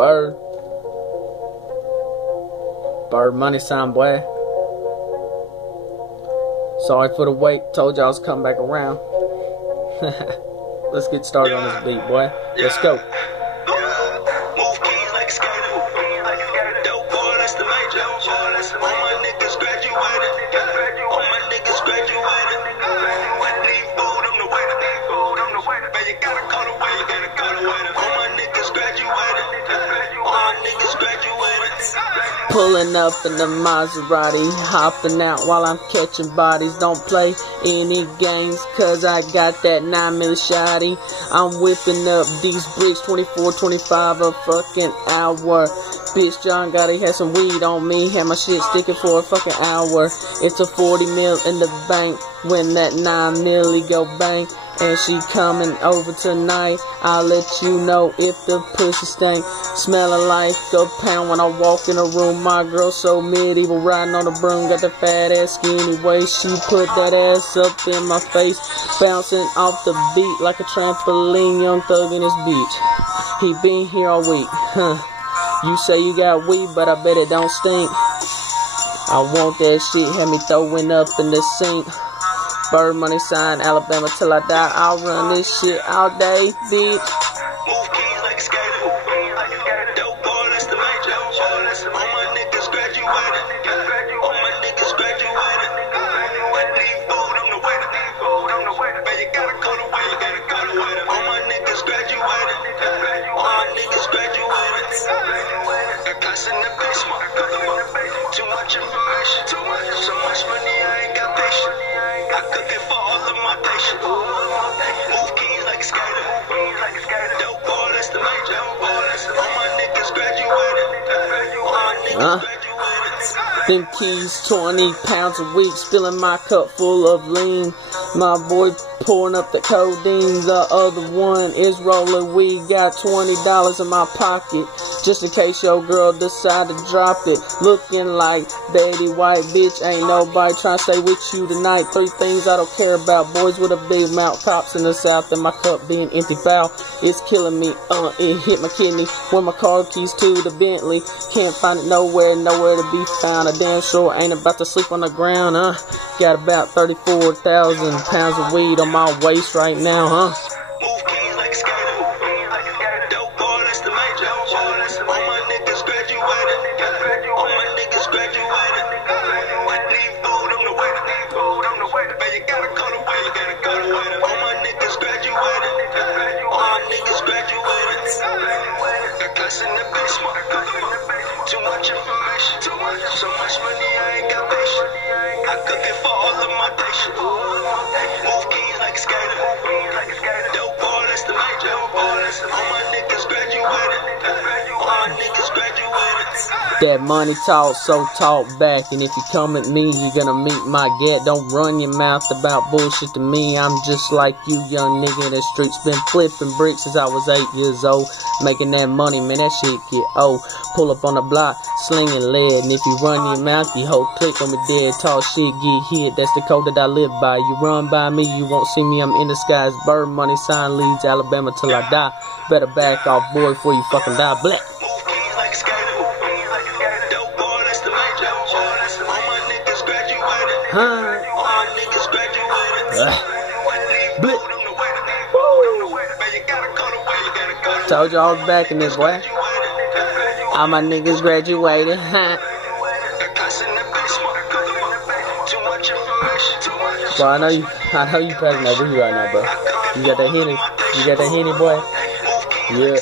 Bird. Bird money sign, boy. Sorry for the wait. Told y'all I was coming back around. Let's get started on this beat, boy. Let's go. Move keys like a skater. Dope boy, that's the major. All my niggas graduated. All my niggas graduated. Need food, I'm the waiter. Man, you gotta call the waiter. All my niggas graduated. All my niggas graduated. Pulling up in the Maserati, hopping out while I'm catching bodies. Don't play any games, cause I got that 9mm shotty. I'm whipping up these bricks, 24, 25 a fucking hour. Bitch, John Gotti had some weed on me, had my shit sticking for a fucking hour. It's a 40 mil in the bank when that 9mm go bang. And she coming over tonight. I'll let you know if the pussy stank. Smelling like a pound when I walk in the room. My girl so medieval, riding on the broom. Got the fat ass skinny waist. She put that ass up in my face, bouncing off the beat like a trampoline. Young thug in this beach. He been here all week. You say you got weed, but I bet it don't stink. I want that shit, had me throwing up in the sink. Bird money sign, Alabama till I die. I'll run this shit all day, bitch. Move keys like a skater. Dope boy, that's the major. All my niggas graduated. All my niggas graduated. Need food, I'm the waiter. Man, you gotta call the waiter. All my niggas graduated. All my niggas graduated. Got class in the basement. Too much information. So much money, I ain't got patience. I cook it for all of my patients. Move keys like a skater. Dope boy, that's the major. All my niggas graduated. All my niggas graduated. Them keys, 20 pounds a week, spilling my cup full of lean. My boy pouring up the codeine. The other one is rolling weed. Got $20 in my pocket, just in case your girl decide to drop it. Looking like Betty White, bitch. Ain't nobody trying to stay with you tonight. 3 things I don't care about. Boys with a big mouth, cops in the south, and my cup being empty foul. It's killing me. It hit my kidney. When my car keys to the Bentley, can't find it nowhere to be found. I damn sure ain't about to sleep on the ground, Got about 34,000 pounds of weed on my waist right now, Move keys like a skater. Dope boy, that's the major. All my niggas graduated. All my niggas graduated. Need food, I'm the waiter. Man, you gotta call the waiter. All my niggas graduated. All my niggas graduated. Got class in the basement. Too much information. So much money, I ain't got patience. I cook it for all of my patients. Move keys like a skater. Dope boy, that's the major. All my niggas graduated. All my niggas graduated. That money talk, so talk back. And if you come at me, you're gonna meet my get. Don't run your mouth about bullshit to me. I'm just like you, young nigga in the streets. Been flipping bricks since I was 8 years old. Making that money, man, that shit get old. Pull up on the block, slinging lead. And if you run your mouth, you whole click on me dead. Talk shit, get hit. That's the code that I live by. You run by me, you won't see me. I'm in the skies. Bird money sign leads Alabama till I die. Better back off, boy, before you fucking die. Black. Move keys like a skater. Dope boy, that's the major. All my niggas graduated. All my niggas graduated. Need food, I'm the waiter. Man, you gotta call the waiter. Told you I was back in this, boy. All my niggas graduated. Bro, I know you packing over here right now, bro. You got that Henny. You got that Henny, boy. Yeah.